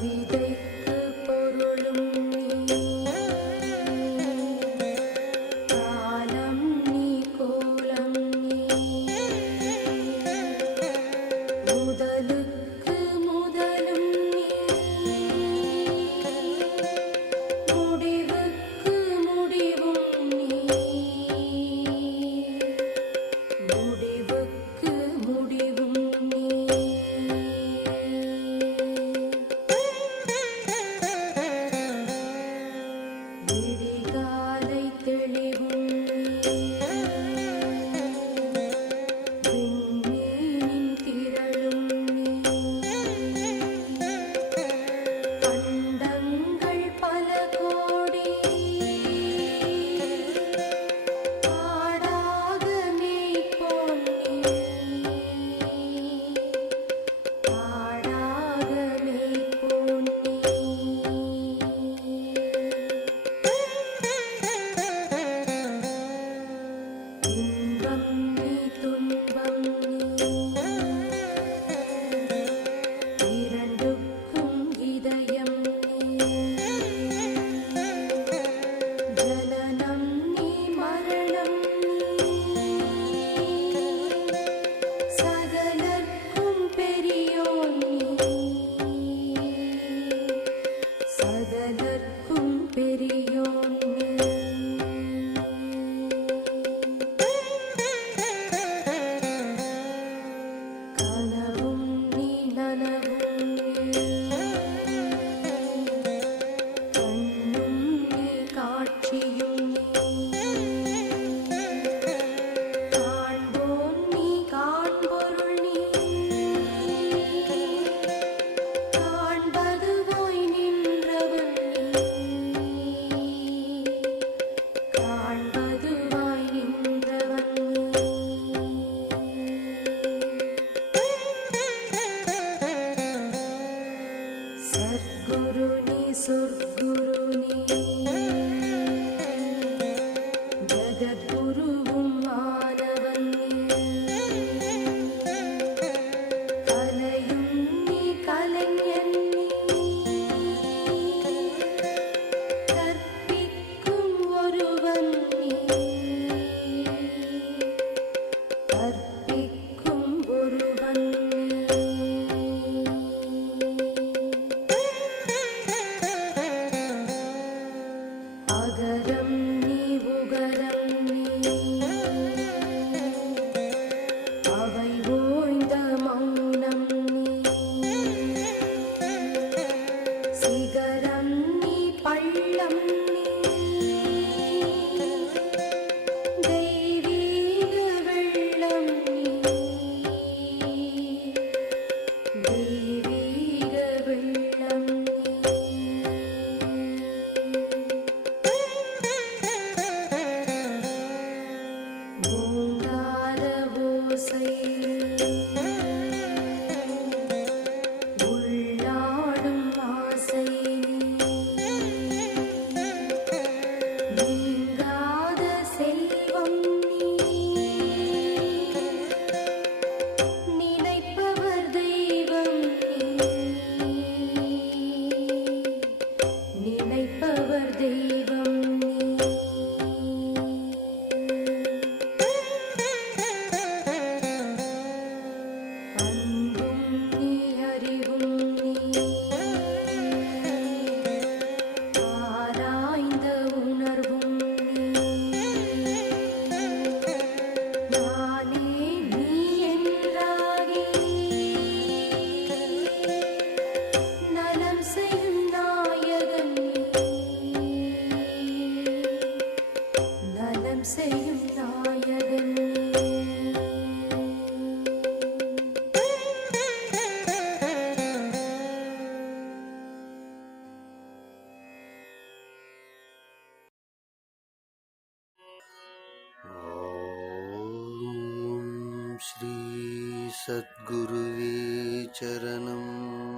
every day. ஓசை உள்ளாடும் ஆசை. நீங்காத செல்வம் நீ நினைப்பவர் தெய்வம் நீ நினைப்பவர் தெய்வம் श्रीसद्गुरुवे चरणम्